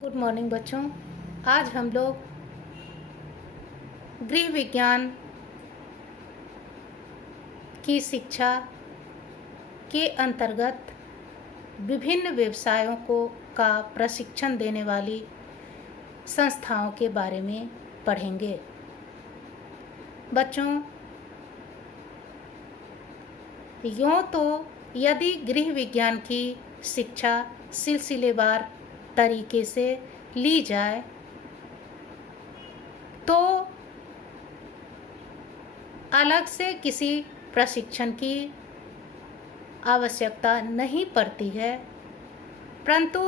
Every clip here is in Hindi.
गुड मॉर्निंग बच्चों। आज हम लोग गृह विज्ञान की शिक्षा के अंतर्गत विभिन्न व्यवसायों का प्रशिक्षण देने वाली संस्थाओं के बारे में पढ़ेंगे। बच्चों, यूँ तो यदि गृह विज्ञान की शिक्षा सिलसिलेवार तरीके से ली जाए तो अलग से किसी प्रशिक्षण की आवश्यकता नहीं पड़ती है, परंतु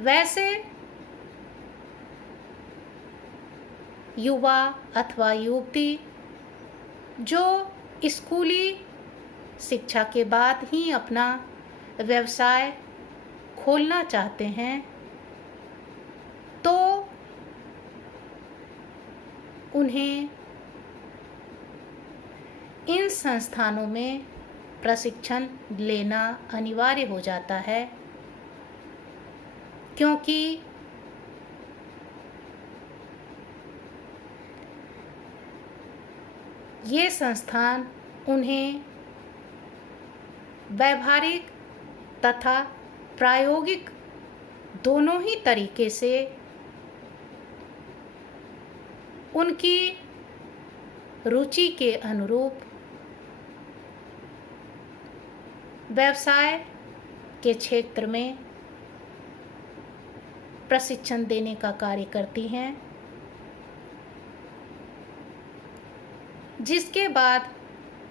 वैसे युवा अथवा युवती जो स्कूली शिक्षा के बाद ही अपना व्यवसाय खोलना चाहते हैं तो उन्हें इन संस्थानों में प्रशिक्षण लेना अनिवार्य हो जाता है, क्योंकि ये संस्थान उन्हें व्यावहारिक तथा प्रायोगिक दोनों ही तरीके से उनकी रुचि के अनुरूप व्यवसाय के क्षेत्र में प्रशिक्षण देने का कार्य करती हैं, जिसके बाद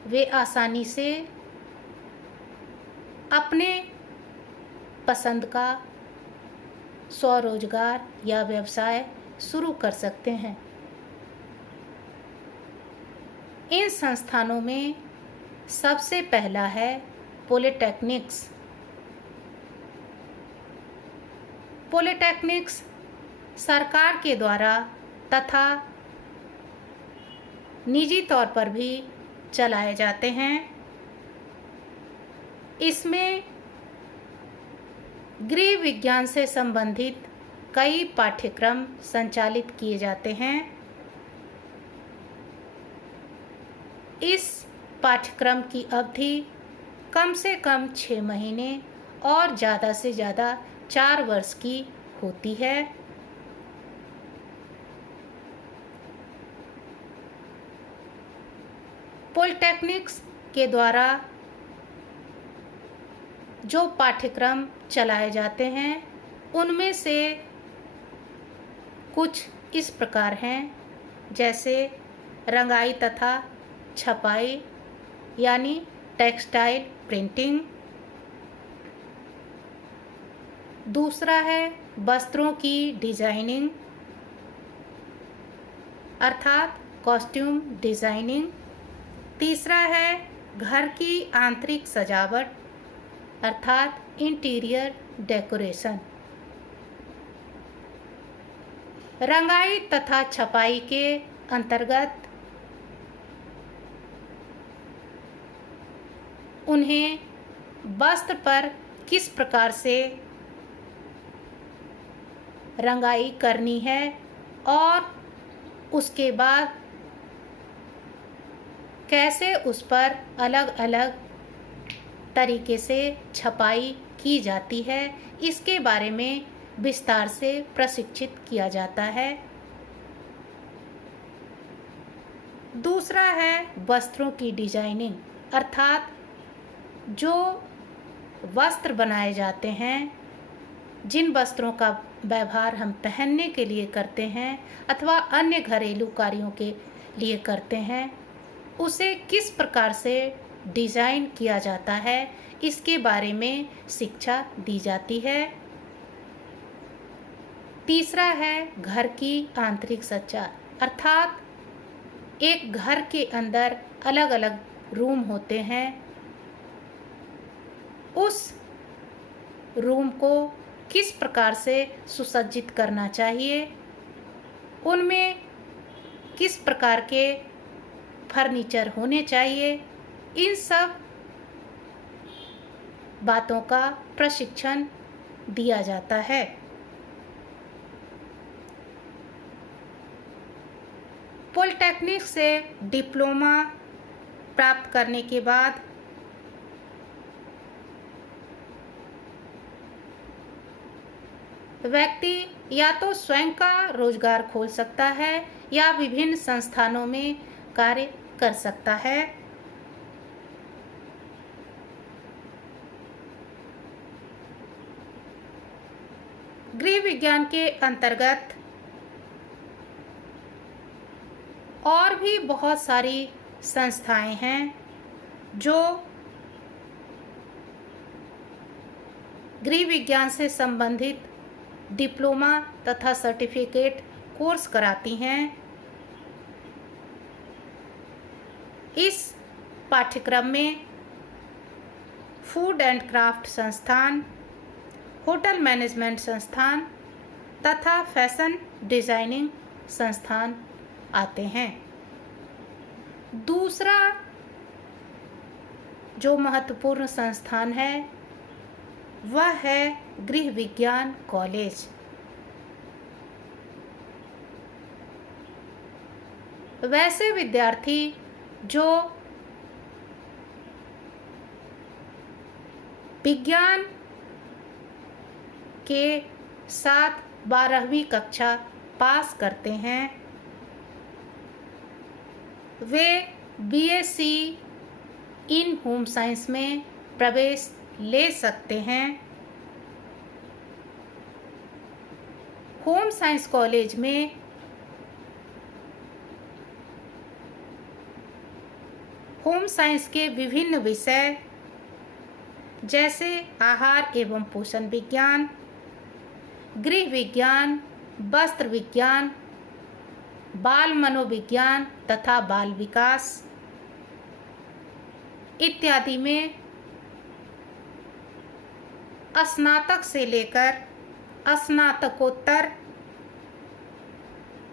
वे आसानी से अपने पसंद का स्वरोजगार या व्यवसाय शुरू कर सकते हैं। इन संस्थानों में सबसे पहला है पॉलिटेक्निक्स। पॉलिटेक्निक्स सरकार के द्वारा तथा निजी तौर पर भी चलाए जाते हैं। इसमें गृह विज्ञान से संबंधित कई पाठ्यक्रम संचालित किए जाते हैं। इस पाठ्यक्रम की अवधि कम से कम 6 महीने और ज़्यादा से ज़्यादा 4 वर्ष की होती है। पॉलिटेक्निक्स के द्वारा जो पाठ्यक्रम चलाए जाते हैं उनमें से कुछ इस प्रकार हैं, जैसे रंगाई तथा छपाई यानी टेक्सटाइल प्रिंटिंग। दूसरा है वस्त्रों की डिजाइनिंग अर्थात कॉस्ट्यूम डिजाइनिंग। तीसरा है घर की आंतरिक सजावट अर्थात इंटीरियर डेकोरेशन। रंगाई तथा छपाई के अंतर्गत उन्हें वस्त्र पर किस प्रकार से रंगाई करनी है और उसके बाद कैसे उस पर अलग अलग तरीके से छपाई की जाती है, इसके बारे में विस्तार से प्रशिक्षित किया जाता है। दूसरा है वस्त्रों की डिजाइनिंग अर्थात जो वस्त्र बनाए जाते हैं, जिन वस्त्रों का व्यवहार हम पहनने के लिए करते हैं अथवा अन्य घरेलू कार्यों के लिए करते हैं, उसे किस प्रकार से डिज़ाइन किया जाता है, इसके बारे में शिक्षा दी जाती है। तीसरा है घर की आंतरिक सज्जा अर्थात एक घर के अंदर अलग अलग रूम होते हैं, उस रूम को किस प्रकार से सुसज्जित करना चाहिए, उनमें किस प्रकार के फर्नीचर होने चाहिए, इन सब बातों का प्रशिक्षण दिया जाता है। पॉलिटेक्निक से डिप्लोमा प्राप्त करने के बाद व्यक्ति या तो स्वयं का रोजगार खोल सकता है या विभिन्न संस्थानों में कार्य कर सकता है। गृह विज्ञान के अंतर्गत और भी बहुत सारी संस्थाएं हैं जो गृह विज्ञान से संबंधित डिप्लोमा तथा सर्टिफिकेट कोर्स कराती हैं। इस पाठ्यक्रम में फूड एंड क्राफ्ट संस्थान, होटल मैनेजमेंट संस्थान तथा फैशन डिजाइनिंग संस्थान आते हैं। दूसरा जो महत्वपूर्ण संस्थान है वह है गृह विज्ञान कॉलेज। वैसे विद्यार्थी जो विज्ञान के साथ 12वीं कक्षा पास करते हैं वे बीएससी इन होम साइंस में प्रवेश ले सकते हैं। होम साइंस कॉलेज में होम साइंस के विभिन्न विषय जैसे आहार एवं पोषण विज्ञान, गृह विज्ञान, वस्त्र विज्ञान, बाल मनोविज्ञान तथा बाल विकास इत्यादि में स्नातक से लेकर स्नातकोत्तर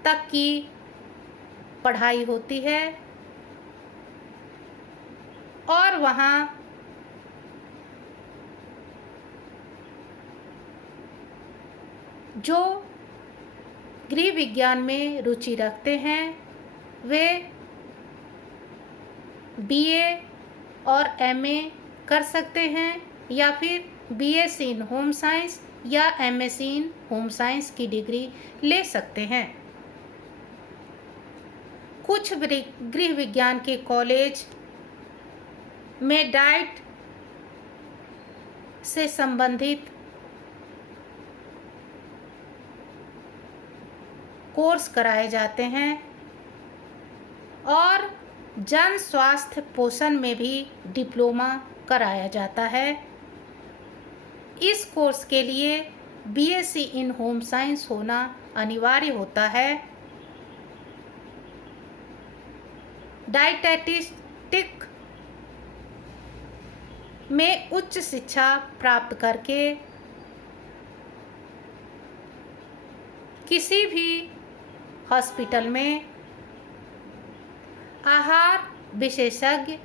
तक की पढ़ाई होती है और वहाँ जो गृह विज्ञान में रुचि रखते हैं वे बीए और एमए कर सकते हैं या फिर बीएससी इन होम साइंस या एमएससी इन होम साइंस की डिग्री ले सकते हैं। कुछ गृह विज्ञान के कॉलेज में डाइट से संबंधित कोर्स कराए जाते हैं और जन स्वास्थ्य पोषण में भी डिप्लोमा कराया जाता है। इस कोर्स के लिए बीएससी इन होम साइंस होना अनिवार्य होता है। डाइटेटिस्टिक में उच्च शिक्षा प्राप्त करके किसी भी हॉस्पिटल में आहार विशेषज्ञ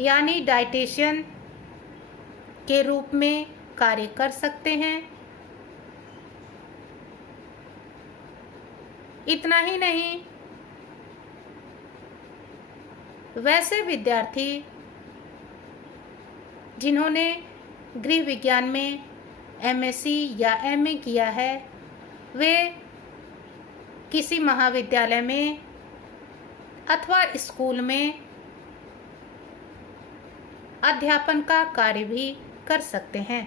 यानी डाइटिशियन के रूप में कार्य कर सकते हैं। इतना ही नहीं, वैसे विद्यार्थी जिन्होंने गृह विज्ञान में एमएससी या एमए किया है वे किसी महाविद्यालय में अथवा स्कूल में अध्यापन का कार्य भी कर सकते हैं।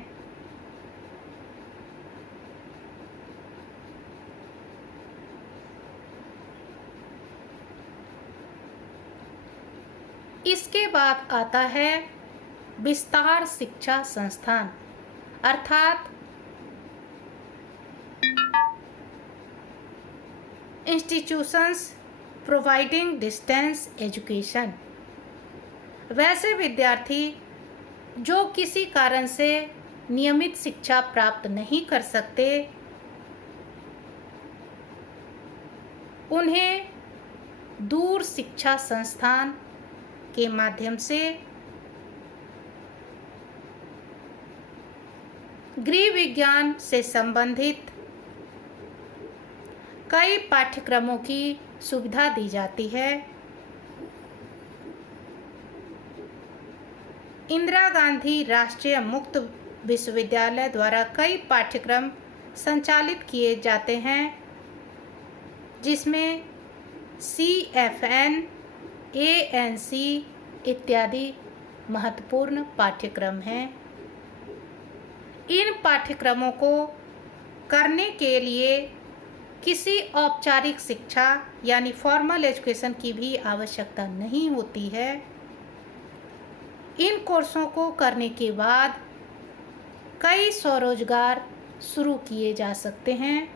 इसके बाद आता है विस्तार शिक्षा संस्थान अर्थात इंस्टीट्यूशंस प्रोवाइडिंग डिस्टेंस एजुकेशन। वैसे विद्यार्थी जो किसी कारण से नियमित शिक्षा प्राप्त नहीं कर सकते उन्हें दूर शिक्षा संस्थान के माध्यम से गृह विज्ञान से संबंधित कई पाठ्यक्रमों की सुविधा दी जाती है। इंदिरा गांधी राष्ट्रीय मुक्त विश्वविद्यालय द्वारा कई पाठ्यक्रम संचालित किए जाते हैं, जिसमें CFN, ANC इत्यादि महत्वपूर्ण पाठ्यक्रम हैं। इन पाठ्यक्रमों को करने के लिए किसी औपचारिक शिक्षा यानी फॉर्मल एजुकेशन की भी आवश्यकता नहीं होती है। इन कोर्सों को करने के बाद कई स्वरोजगार शुरू किए जा सकते हैं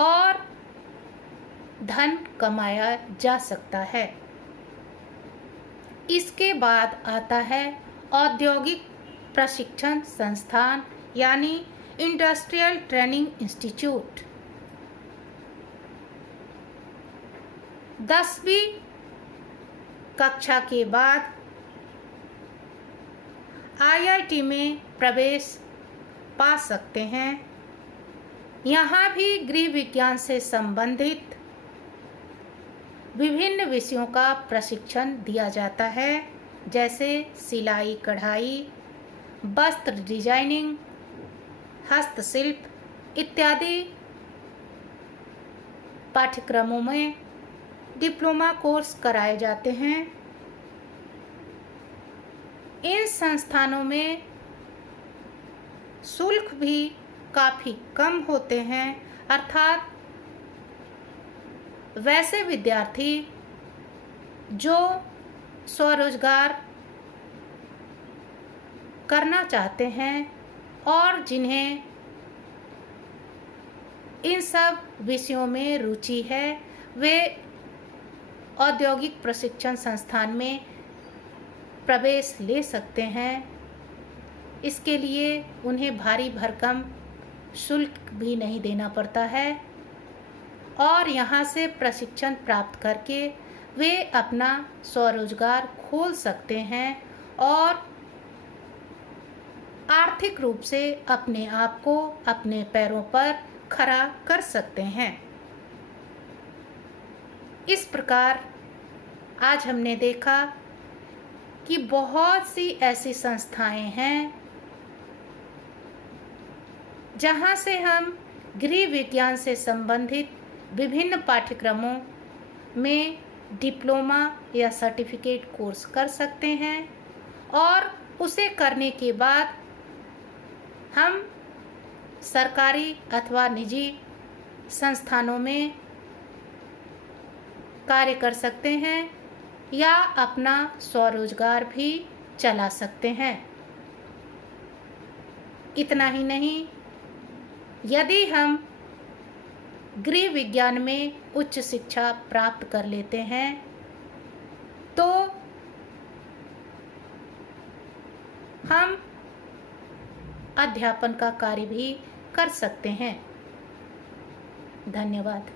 और धन कमाया जा सकता है। इसके बाद आता है औद्योगिक प्रशिक्षण संस्थान यानी इंडस्ट्रियल ट्रेनिंग इंस्टीट्यूट। 10वीं कक्षा के बाद IIT में प्रवेश पा सकते हैं। यहाँ भी गृह विज्ञान से संबंधित विभिन्न विषयों का प्रशिक्षण दिया जाता है, जैसे सिलाई कढ़ाई, वस्त्र डिजाइनिंग, हस्तशिल्प इत्यादि पाठ्यक्रमों में डिप्लोमा कोर्स कराए जाते हैं। इन संस्थानों में शुल्क भी काफ़ी कम होते हैं, अर्थात वैसे विद्यार्थी जो स्वरोजगार करना चाहते हैं और जिन्हें इन सब विषयों में रुचि है, वे औद्योगिक प्रशिक्षण संस्थान में प्रवेश ले सकते हैं। इसके लिए उन्हें भारी भरकम शुल्क भी नहीं देना पड़ता है और यहाँ से प्रशिक्षण प्राप्त करके वे अपना स्वरोजगार खोल सकते हैं और आर्थिक रूप से अपने आप को अपने पैरों पर खड़ा कर सकते हैं। इस प्रकार आज हमने देखा कि बहुत सी ऐसी संस्थाएं हैं जहां से हम गृह विज्ञान से संबंधित विभिन्न पाठ्यक्रमों में डिप्लोमा या सर्टिफिकेट कोर्स कर सकते हैं और उसे करने के बाद हम सरकारी अथवा निजी संस्थानों में कार्य कर सकते हैं या अपना स्वरोजगार भी चला सकते हैं। इतना ही नहीं, यदि हम गृह विज्ञान में उच्च शिक्षा प्राप्त कर लेते हैं तो हम अध्यापन का कार्य भी कर सकते हैं। धन्यवाद।